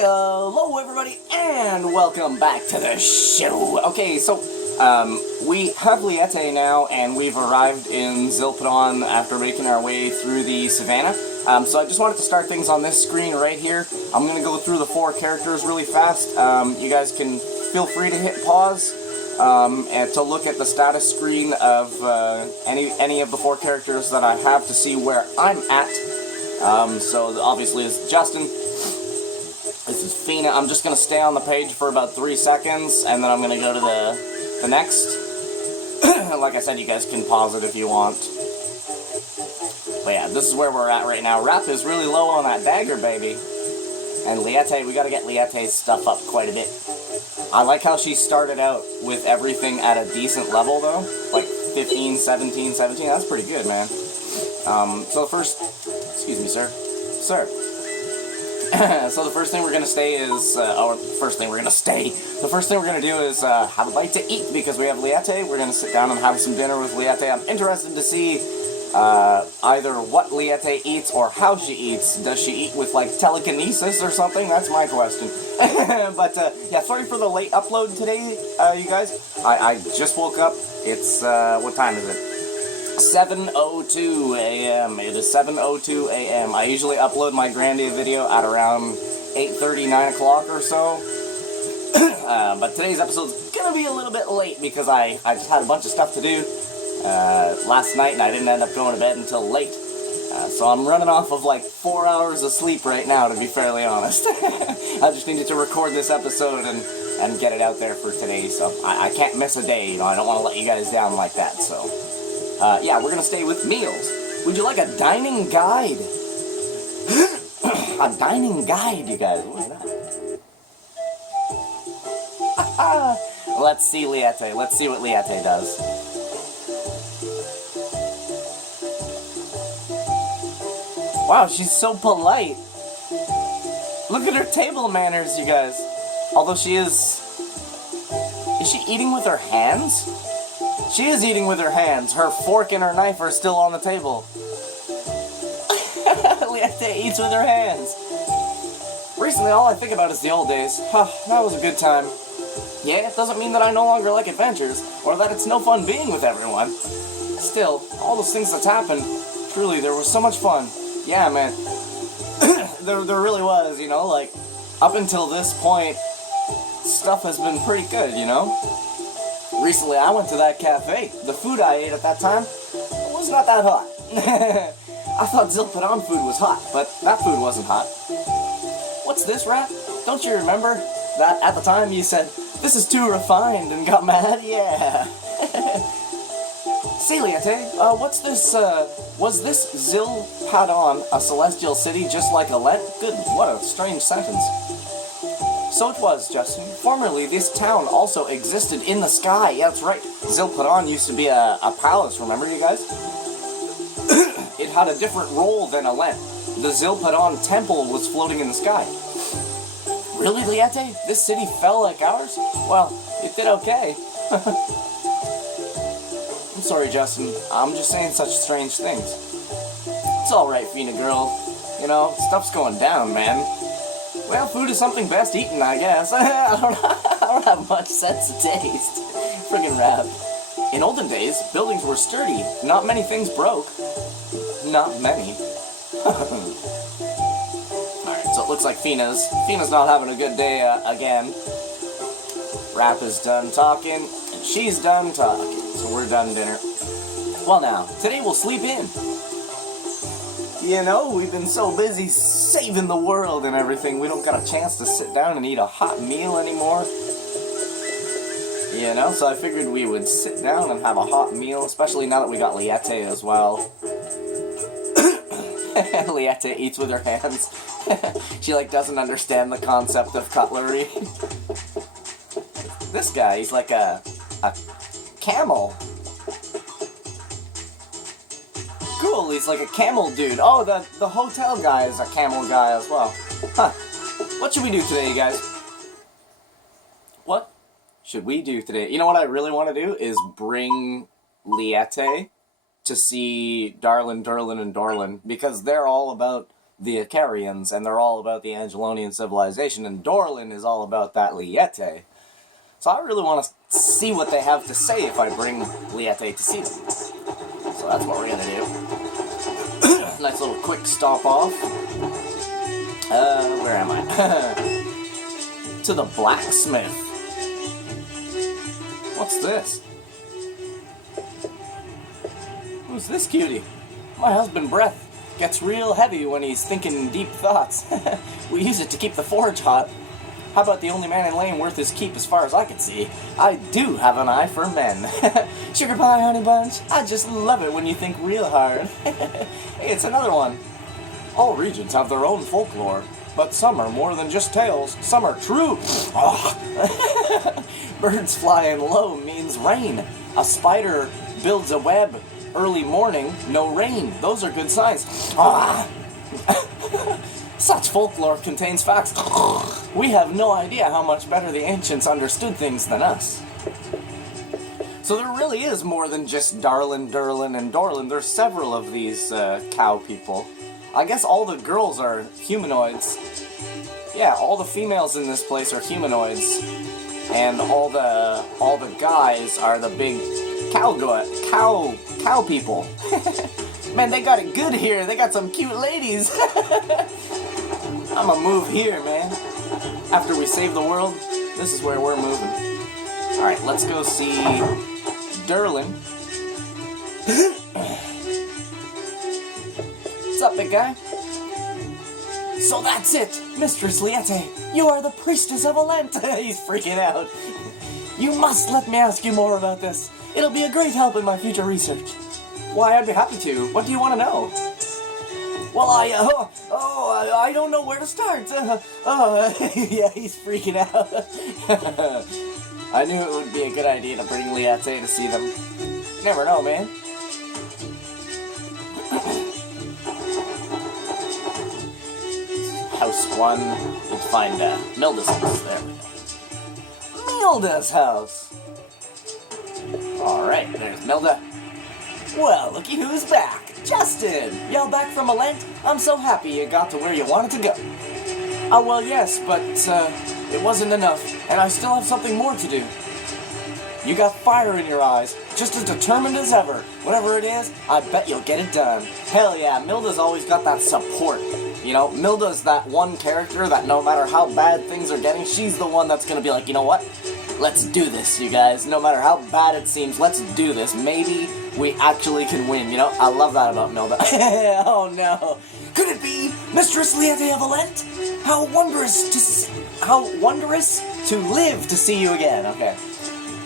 Hello everybody, and welcome back to the show. Okay, so, we have Liete now, and we've arrived in Zilpidon after making our way through the savannah. So I just wanted to start things on this screen right here. I'm gonna go through the 4 characters really fast. You guys can feel free to hit pause, and to look at the status screen of, any of the 4 characters that I have to see where I'm at. So obviously it's Justin. This is Fina. I'm just going to stay on the page for about 3 seconds, and then I'm going to go to the next. Like I said, you guys can pause it if you want. But yeah, this is where we're at right now. Rap is really low on that dagger, baby. And Liete, we got to get Liete's stuff up quite a bit. I like how she started out with everything at a decent level, though. Like 15, 17, 17. That's pretty good, man. So the first... Excuse me, sir. Sir. So the first thing we're gonna stay is, the first thing we're gonna do is have a bite to eat because we have Liete. We're gonna sit down and have some dinner with Liete. I'm interested to see either what Liete eats or how she eats. Does she eat with like telekinesis or something? That's my question. But yeah, sorry for the late upload today, you guys. I just woke up. It's what time is it? 7:02 a.m. It is 7:02 a.m. I usually upload my Grandia video at around 8:30, 9 o'clock or so. But today's episode's gonna be a little bit late because I just had a bunch of stuff to do last night, and I didn't end up going to bed until late. So I'm running off of like 4 hours of sleep right now, to be fairly honest. I just needed to record this episode and get it out there for today, so I can't miss a day, you know. I don't want to let you guys down like that, so... yeah, we're gonna stay with meals. Would you like a dining guide? A dining guide, you guys. What is that? Let's see Liete. Let's see what Liete does. Wow, she's so polite. Look at her table manners, you guys. Although she is... Is she eating with her hands? She is eating with her hands. Her fork and her knife are still on the table. Liete eats with her hands. Recently, all I think about is the old days. That was a good time. Yeah, it doesn't mean that I no longer like adventures, or that it's no fun being with everyone. Still, all those things that's happened, truly, there was so much fun. Yeah, man. there really was, you know, like, up until this point, stuff has been pretty good, you know? Recently, I went to that cafe. The food I ate at that time was not that hot. I thought Zilpidon food was hot, but that food wasn't hot. What's this, Rat? Don't you remember that at the time you said, "This is too refined," and got mad? Yeah. Say, Liete, what's this, was this Zilpidon a celestial city just like Alent? Good, what a strange sentence. So it was, Justin. Formerly, this town also existed in the sky. Yeah, that's right. Zilpidon used to be a palace, remember, you guys? It had a different role than Alent. The Zilpidon temple was floating in the sky. Really, Liete? This city fell like ours? Well, it did okay. I'm sorry, Justin. I'm just saying such strange things. It's alright, Fina girl. You know, stuff's going down, man. Well, food is something best eaten, I guess. I don't have much sense of taste. Friggin' rap. In olden days, buildings were sturdy. Not many things broke. Not many. Alright, so it looks like Fina's not having a good day again. Rap is done talking, and she's done talking. So we're done dinner. Well now, today we'll sleep in. You know, we've been so busy saving the world and everything, we don't got a chance to sit down and eat a hot meal anymore. You know, so I figured we would sit down and have a hot meal, especially now that we got Liete as well. Liete eats with her hands. She, like, doesn't understand the concept of cutlery. This guy, he's like a camel. Cool, he's like a camel dude. Oh, the hotel guy is a camel guy as well. Huh. What should we do today, you guys? What should we do today? You know what I really want to do is bring Liete to see Darlin, Durlin, and Dorlin, because they're all about the Icarians, and they're all about the Angelonian civilization, and Dorlin is all about that Liete. So I really want to see what they have to say if I bring Liete to see them. So that's what we're going to do. Nice little quick stop off. Where am I? To the blacksmith. What's this? Who's this cutie? My husband Breath gets real heavy when he's thinking deep thoughts. We use it to keep the forge hot. How about the only man in Lane worth his keep as far as I can see? I do have an eye for men. Sugar pie, honey bunch, I just love it when you think real hard. Hey, it's another one. All regions have their own folklore, but some are more than just tales. Some are true. Birds flying low means rain. A spider builds a web. Early morning, no rain. Those are good signs. Such folklore contains facts. We have no idea how much better the ancients understood things than us. So there really is more than just Darlin, Durlin, and Dorlin. There's several of these cow people. I guess all the girls are humanoids. Yeah, all the females in this place are humanoids. And all the guys are the big cow people. Man, they got it good here. They got some cute ladies. I'ma move here, man. After we save the world, this is where we're moving. Alright, let's go see Durlin. What's up, big guy? So that's it, Mistress Liete. You are the priestess of Alent. He's freaking out. You must let me ask you more about this. It'll be a great help in my future research. Why, I'd be happy to. What do you want to know? Well, I don't know where to start. Yeah, he's freaking out. I knew it would be a good idea to bring Liete to see them. You never know, man. House 1, you'd find Milda's house. There we go. Milda's house. Alright, there's Milda. Well, looky who's back. Justin! Y'all back from Alent? I'm so happy you got to where you wanted to go. Oh, well, yes, but it wasn't enough, and I still have something more to do. You got fire in your eyes, just as determined as ever. Whatever it is, I bet you'll get it done. Hell yeah, Milda's always got that support. You know, Milda's that one character that no matter how bad things are getting, she's the one that's gonna be like, you know what? Let's do this, you guys. No matter how bad it seems, let's do this. Maybe we actually can win, you know? I love that about Milda. Oh no. Could it be Mistress Liete of Alent? How wondrous to live to see you again. Okay.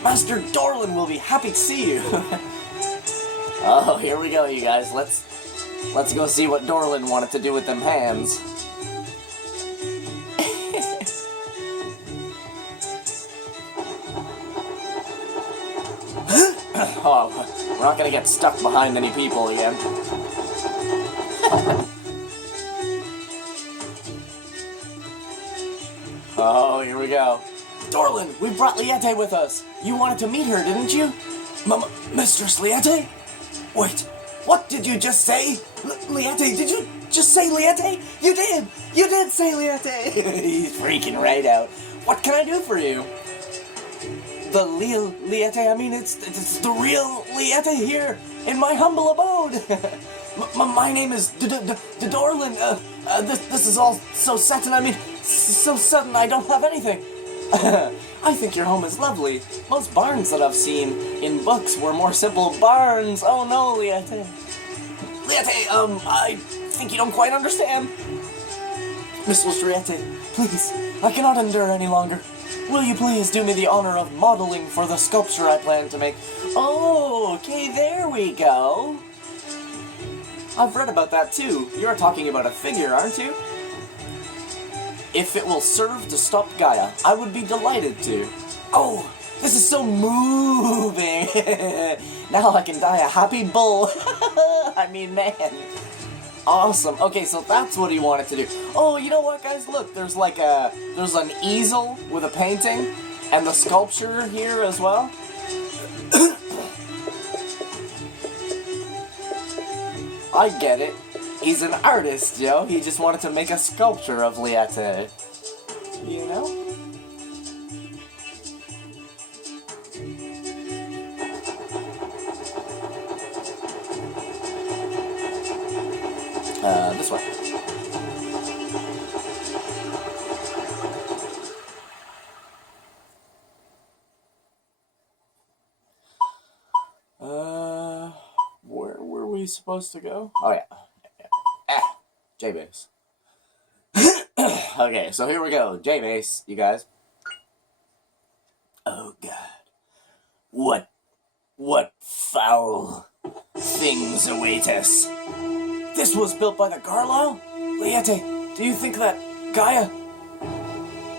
Master Dorlin will be happy to see you. Oh, here we go, you guys. Let's go see what Dorlin wanted to do with them hands. Oh, we're not gonna get stuck behind any people again. Oh, here we go. Dorlin, we brought Liete with us. You wanted to meet her, didn't you? Mistress Liete? Wait, what did you just say? Liete, did you just say Liete? You did! You did say Liete! He's freaking right out. What can I do for you? The Liete, I mean, it's the real Liete here in my humble abode. My name is Dorlin. This is all so sudden, I mean, so sudden I don't have anything. I think your home is lovely. Most barns that I've seen in books were more simple barns. Oh no, Liete. Liete, I think you don't quite understand. Mistress Liete, please, I cannot endure any longer. Will you please do me the honor of modeling for the sculpture I plan to make? Oh, okay, there we go. I've read about that too. You're talking about a figure, aren't you? If it will serve to stop Gaia, I would be delighted to. Oh, this is so moving. Now I can die a happy bull. I mean, man. Awesome. Okay, so that's what he wanted to do. Oh, you know what, guys? Look, there's an easel with a painting, and the sculpture here as well. I get it. He's an artist, yo. He just wanted to make a sculpture of Liete. You know? This way. Where were we supposed to go? Oh, yeah. J-Base. Okay, so here we go. J-Base, you guys. Oh, God. What foul things await us? This was built by the Garlow? Liete, do you think that Gaia...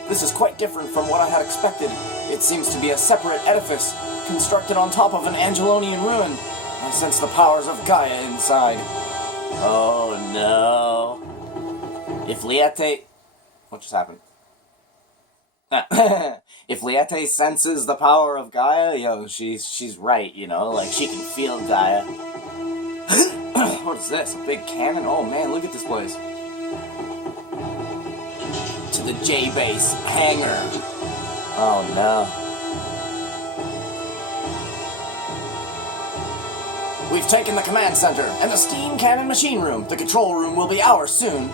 This is quite different from what I had expected. It seems to be a separate edifice, constructed on top of an Angelonian ruin. I sense the powers of Gaia inside. Oh no. If Liete... What just happened? If Liete senses the power of Gaia, yo, she's right, you know? Like, she can feel Gaia. What is this? A big cannon? Oh man, look at this place. To the J-Base hangar. Oh no. We've taken the command center and the steam cannon machine room. The control room will be ours soon.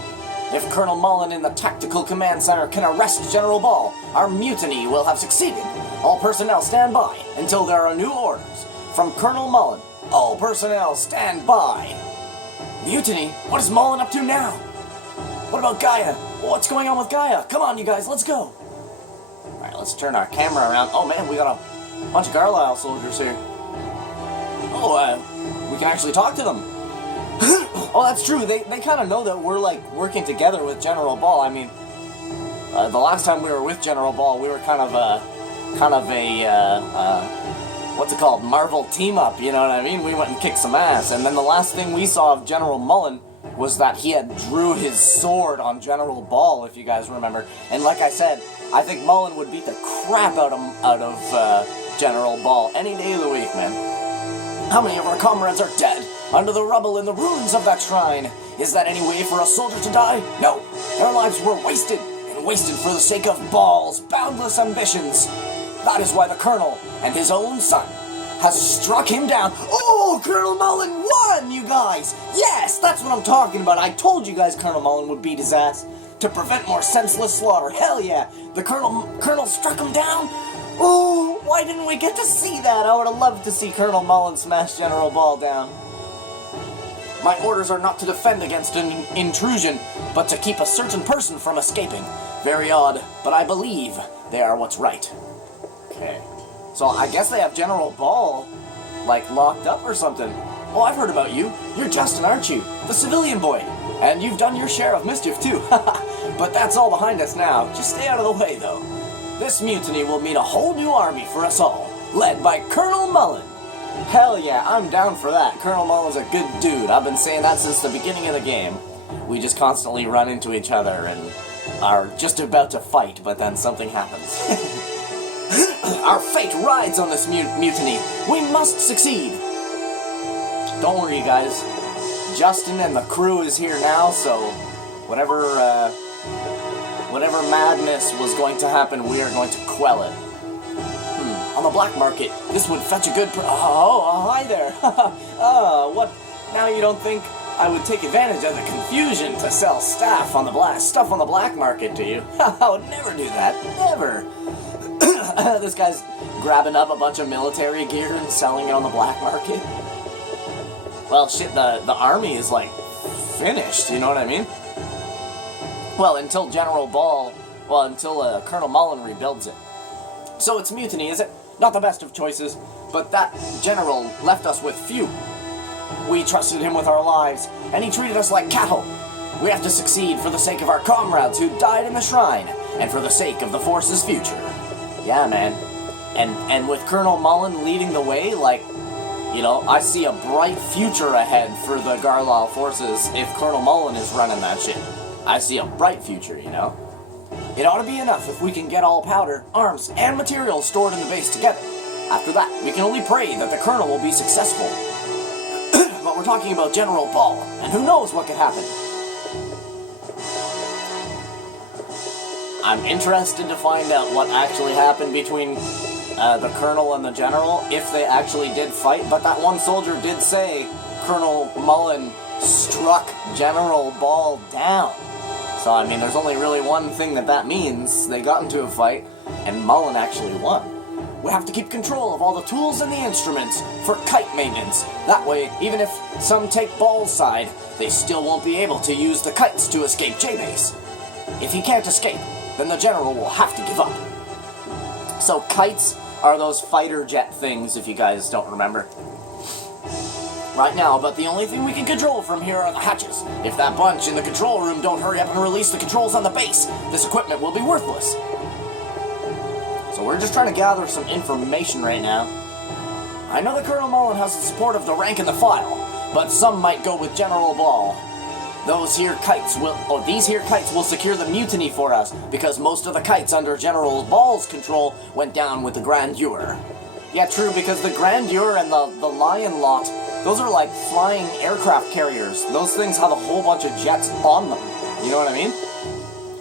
If Colonel Mullen in the tactical command center can arrest General Ball, our mutiny will have succeeded. All personnel stand by until there are new orders. From Colonel Mullen, all personnel stand by. Mutiny? What is Mullen up to now? What about Gaia? What's going on with Gaia? Come on, you guys, let's go. Alright, let's turn our camera around. Oh man, we got a bunch of Garlow soldiers here. Oh, we can actually talk to them. Oh, that's true. They kind of know that we're, like, working together with General Ball. I mean, the last time we were with General Ball, we were kind of a what's it called? Marvel team-up, you know what I mean? We went and kicked some ass. And then the last thing we saw of General Mullen was that he had drew his sword on General Ball, if you guys remember. And like I said, I think Mullen would beat the crap out of General Ball any day of the week, man. How many of our comrades are dead? Under the rubble in the ruins of that shrine. Is that any way for a soldier to die? No. Their lives were wasted, and wasted for the sake of Ball's boundless ambitions. That is why the Colonel and his own son has struck him down. Oh, Colonel Mullen won, you guys! Yes, that's what I'm talking about. I told you guys Colonel Mullen would beat his ass to prevent more senseless slaughter. Hell yeah. The Colonel struck him down? Oh, why didn't we get to see that? I would have loved to see Colonel Mullen smash General Ball down. My orders are not to defend against an intrusion, but to keep a certain person from escaping. Very odd, but I believe they are what's right. Okay. So I guess they have General Ball, like, locked up or something. Oh, I've heard about you. You're Justin, aren't you? The civilian boy. And you've done your share of mischief, too. But that's all behind us now. Just stay out of the way, though. This mutiny will mean a whole new army for us all, led by Colonel Mullen. Hell yeah, I'm down for that. Colonel Mullen's a good dude. I've been saying that since the beginning of the game. We just constantly run into each other and are just about to fight, but then something happens. Our fate rides on this mutiny. We must succeed. Don't worry, guys. Justin and the crew is here now, so whatever madness was going to happen, we are going to quell it. On the black market, this would fetch a good hi there. What? Now you don't think I would take advantage of the confusion to sell stuff on the black market, do you? I would never do that. Never. This guy's grabbing up a bunch of military gear and selling it on the black market. Well, shit, the army is, like, finished, you know what I mean? Well, until Colonel Mullen rebuilds it. So it's mutiny, is it? Not the best of choices, but that general left us with few. We trusted him with our lives, and he treated us like cattle. We have to succeed for the sake of our comrades who died in the shrine, and for the sake of the force's future. Yeah, man. And with Colonel Mullen leading the way, like, you know, I see a bright future ahead for the Garlow forces if Colonel Mullen is running that shit. I see a bright future, you know? It ought to be enough if we can get all powder, arms, and materials stored in the base together. After that, we can only pray that the Colonel will be successful. But we're talking about General Ball, and who knows what could happen. I'm interested to find out what actually happened between the Colonel and the General, if they actually did fight, but that one soldier did say Colonel Mullen struck General Ball down. So, I mean, there's only really one thing that means. They got into a fight, and Mullen actually won. We have to keep control of all the tools and the instruments for kite maintenance. That way, even if some take Ball's side, they still won't be able to use the kites to escape J-Base. If he can't escape, then the General will have to give up. So kites are those fighter jet things, if you guys don't remember. Right now, but the only thing we can control from here are the hatches. If that bunch in the control room don't hurry up and release the controls on the base, this equipment will be worthless. So we're just trying to gather some information right now. I know that Colonel Mullen has the support of the rank and the file, but some might go with General Ball. These here kites will secure the mutiny for us, because most of the kites under General Ball's control went down with the Grandeur. Yeah, true, because the Grandeur and the Lion lot, those are like flying aircraft carriers. Those things have a whole bunch of jets on them. You know what I mean?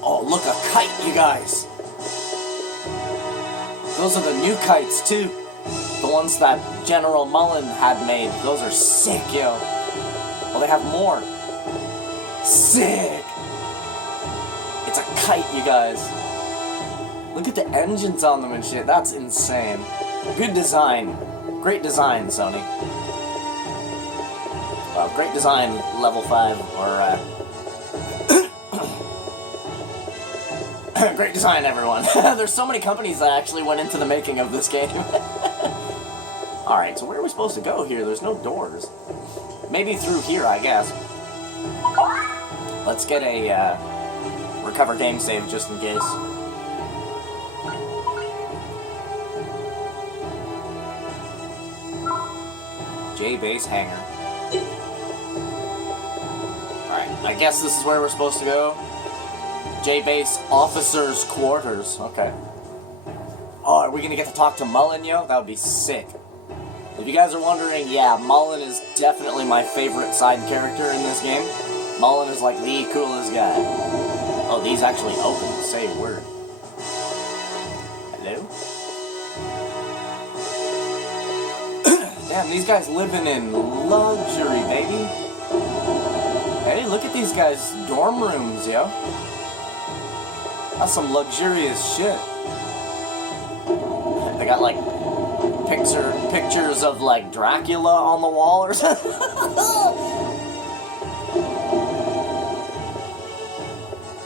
Oh, look, a kite, you guys. Those are the new kites, too. The ones that General Mullen had made. Those are sick, yo. Well, they have more. Sick! It's a kite, you guys. Look at the engines on them and shit. That's insane. Good design. Great design, Sony. Well, great design, level 5, or, great design, everyone. There's so many companies that actually went into the making of this game. Alright, so where are we supposed to go here? There's no doors. Maybe through here, I guess. Let's get a, recover game save just in case. J-Base Hangar. Alright, I guess this is where we're supposed to go. J-Base Officers' Quarters. Okay. Oh, are we gonna get to talk to Mullen, yo? That would be sick. If you guys are wondering, yeah, Mullen is definitely my favorite side character in this game. Mullen is like the coolest guy. Oh, these actually open. Say a word. Hello? Damn, these guys living in luxury, baby. Hey, look at these guys' dorm rooms, yo. That's some luxurious shit. They got like pictures of like Dracula on the wall or something.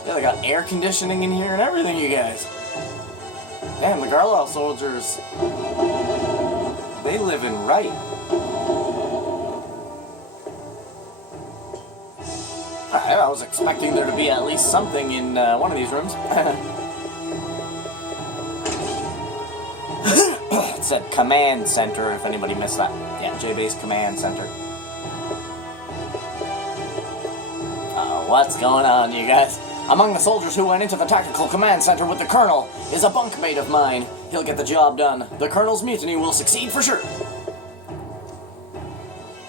Yeah, they got air conditioning in here and everything, you guys. Damn, the Garlow soldiers, they live in right. Alright, I was expecting there to be at least something in one of these rooms. It said Command Center, if anybody missed that. Yeah, J-Base Command Center. What's going on, you guys? Among the soldiers who went into the Tactical Command Center with the Colonel is a bunkmate of mine. He'll get the job done. The Colonel's mutiny will succeed for sure.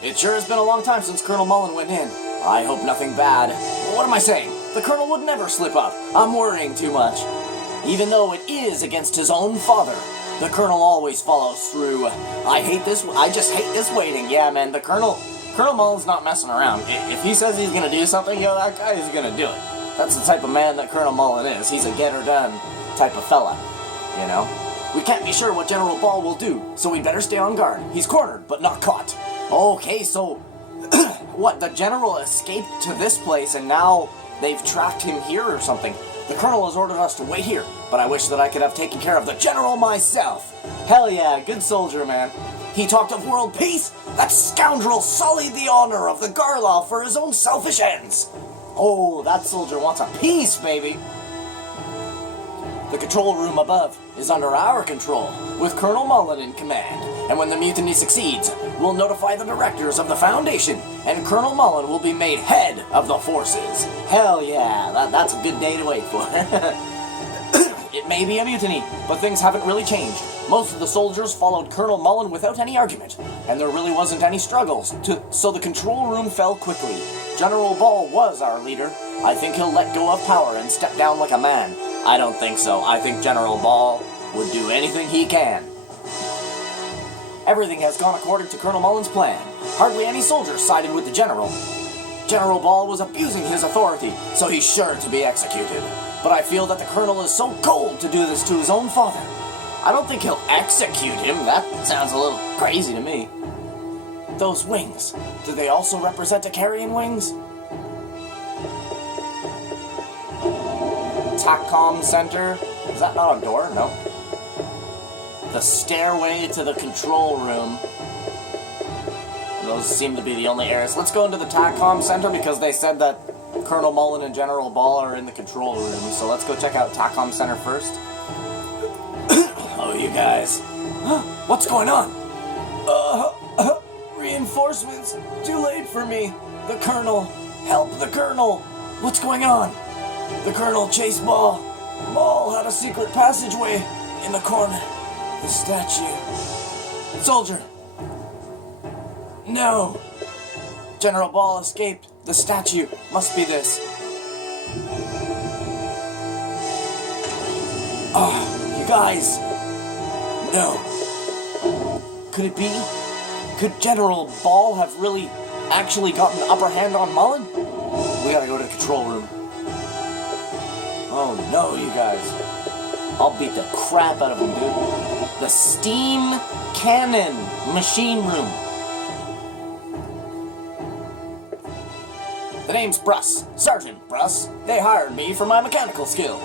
It sure has been a long time since Colonel Mullen went in. I hope nothing bad. What am I saying? The Colonel would never slip up. I'm worrying too much. Even though it is against his own father, the Colonel always follows through. I just hate this waiting. Yeah, man, Colonel Mullen's not messing around. If he says he's gonna do something, yo, that guy is gonna do it. That's the type of man that Colonel Mullen is. He's a get-her-done type of fella, you know? We can't be sure what General Ball will do, so we better stay on guard. He's cornered, but not caught. Okay, so what, the General escaped to this place and now they've tracked him here or something? The Colonel has ordered us to wait here, but I wish that I could have taken care of the General myself. Hell yeah, good soldier, man. He talked of world peace? That scoundrel sullied the honor of the Garlow for his own selfish ends. Oh, that soldier wants a peace, baby. The control room above is under our control, with Colonel Mullen in command. And when the mutiny succeeds, we'll notify the directors of the Foundation, and Colonel Mullen will be made head of the forces. Hell yeah, that's a good day to wait for. it may be a mutiny, but things haven't really changed. Most of the soldiers followed Colonel Mullen without any argument, and there really wasn't any struggles, so the control room fell quickly. General Ball was our leader. I think he'll let go of power and step down like a man. I don't think so. I think General Ball would do anything he can. Everything has gone according to Colonel Mullen's plan. Hardly any soldiers sided with the general. General Ball was abusing his authority, so he's sure to be executed. But I feel that the colonel is so cold to do this to his own father. I don't think he'll execute him. That sounds a little crazy to me. Those wings, do they also represent Icarian wings? TACCOM Center? Is that not a door? No. The stairway to the control room. Those seem to be the only areas. Let's go into the TACCOM Center because they said that Colonel Mullen and General Ball are in the control room. So let's go check out TACCOM Center first. Oh, you guys. What's going on? Reinforcements. Too late for me. The Colonel. Help the Colonel. What's going on? The Colonel chased Ball. Ball had a secret passageway in the corner. The statue. Soldier. No. General Ball escaped. The statue must be this. Oh, you guys. No. Could it be? Could General Ball have really actually gotten the upper hand on Mullen? We gotta go to the control room. Oh no, you guys. I'll beat the crap out of him, dude. The steam cannon machine room. The name's Bruss. Sergeant Bruss. They hired me for my mechanical skills.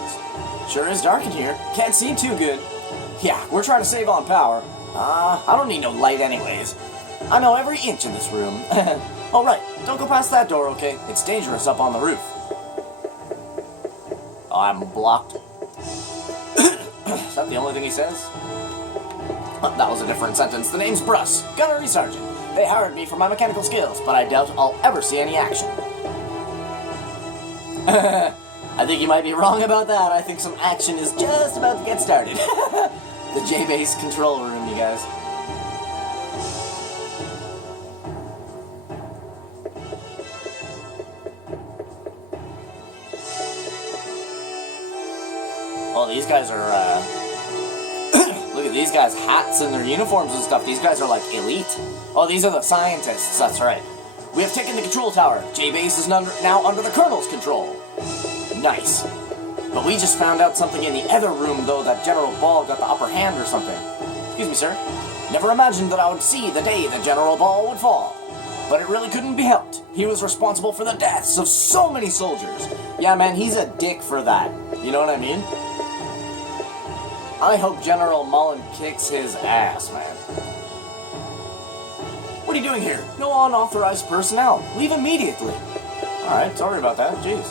Sure is dark in here. Can't see too good. Yeah, we're trying to save on power. I don't need no light anyways. I know every inch in this room. Oh right, don't go past that door, okay? It's dangerous up on the roof. Oh, I'm blocked. Is that the only thing he says? That was a different sentence. The name's Bruss, Gunnery Sergeant. They hired me for my mechanical skills, but I doubt I'll ever see any action. I think you might be wrong about that. I think some action is just about to get started. The J-Base control room, you guys. Oh, these guys are, look at these guys' hats and their uniforms and stuff. These guys are, like, elite. Oh, these are the scientists, that's right. We have taken the control tower. J-Base is now under the Colonel's control. Nice. But we just found out something in the other room, though, that General Ball got the upper hand or something. Excuse me, sir. Never imagined that I would see the day that General Ball would fall. But it really couldn't be helped. He was responsible for the deaths of so many soldiers. Yeah, man, he's a dick for that. You know what I mean? I hope General Mullen kicks his ass, man. What are you doing here? No unauthorized personnel. Leave immediately. Alright, sorry about that. Jeez.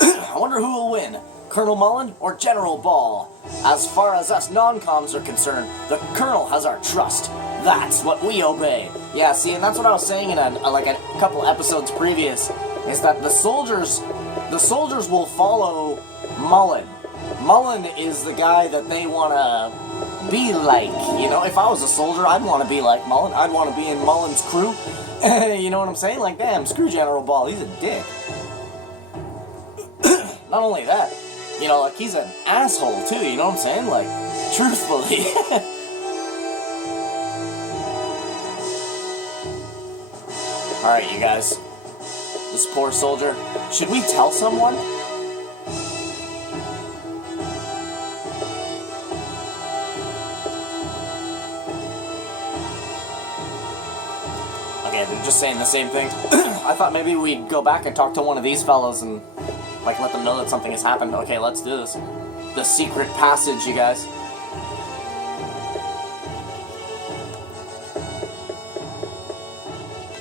I wonder who will win, Colonel Mullen or General Ball. As far as us non-coms are concerned, the Colonel has our trust. That's what we obey. Yeah, see, and that's what I was saying in a couple episodes previous, is that the soldiers will follow Mullen. Mullen is the guy that they want to be like. You know, if I was a soldier, I'd want to be like Mullen. I'd want to be in Mullen's crew. You know what I'm saying? Like, damn, screw General Ball. He's a dick. Not only that, you know, like, he's an asshole, too. You know what I'm saying? Like, truthfully. Alright, you guys. This poor soldier. Should we tell someone? Okay, they're just saying the same thing. I thought maybe we'd go back and talk to one of these fellows and, like, let them know that something has happened. Okay, let's do this. The secret passage, you guys.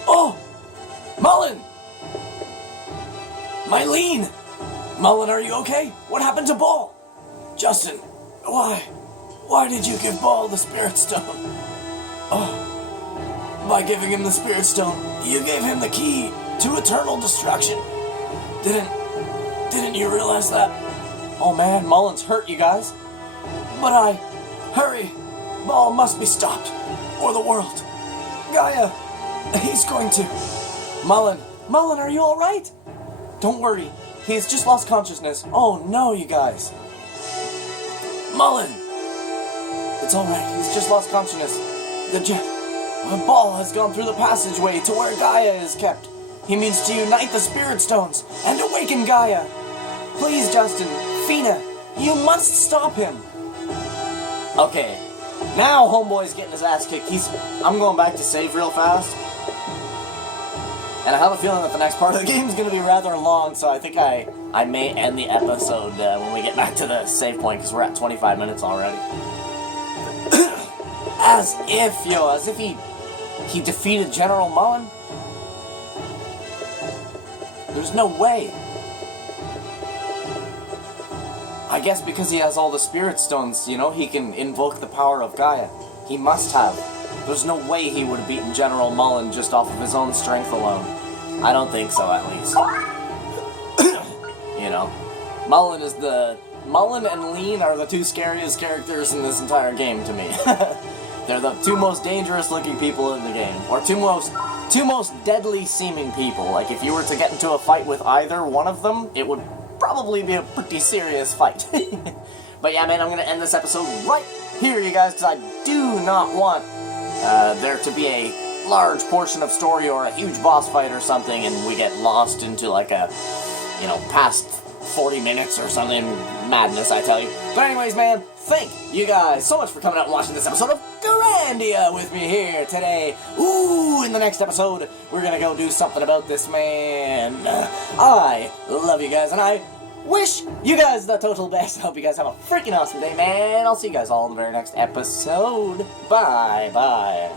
Oh! Mullen! Mylene! Mullen, are you okay? What happened to Ball? Justin, why did you give Ball the Spirit Stone? Oh, by giving him the Spirit Stone, you gave him the key to eternal destruction. Didn't you realize that? Oh man, Mullen's hurt, you guys. But hurry! Ball must be stopped, or the world. Gaia, he's going to. Mullen, are you alright? Don't worry, he's just lost consciousness. Oh no, you guys. Mullen! It's alright, he's just lost consciousness. The ball has gone through the passageway to where Gaia is kept. He means to unite the Spirit Stones and awaken Gaia. Please, Justin, Fina, you must stop him. Okay, now homeboy's getting his ass kicked. I'm going back to save real fast. And I have a feeling that the next part of the game is going to be rather long, so I think I may end the episode when we get back to the save point, because we're at 25 minutes already. As if he defeated General Mullen? There's no way. I guess because he has all the Spirit Stones, you know, he can invoke the power of Gaia. He must have. There's no way he would have beaten General Mullen just off of his own strength alone. I don't think so, at least. You know, Mullen and Lean are the two scariest characters in this entire game to me. They're the two most dangerous looking people in the game, or two most deadly seeming people. Like, if you were to get into a fight with either one of them, it would probably be a pretty serious fight. But yeah, man, I'm gonna end this episode right here, you guys, because I do not want there to be a large portion of story or a huge boss fight or something, and we get lost into like a, you know, past 40 minutes or something madness, I tell you. But anyways, man, thank you guys so much for coming out and watching this episode of Grandia with me here today. Ooh, in the next episode, we're gonna go do something about this man. I love you guys, and I wish you guys the total best. I hope you guys have a freaking awesome day, man. I'll see you guys all in the very next episode. Bye-bye.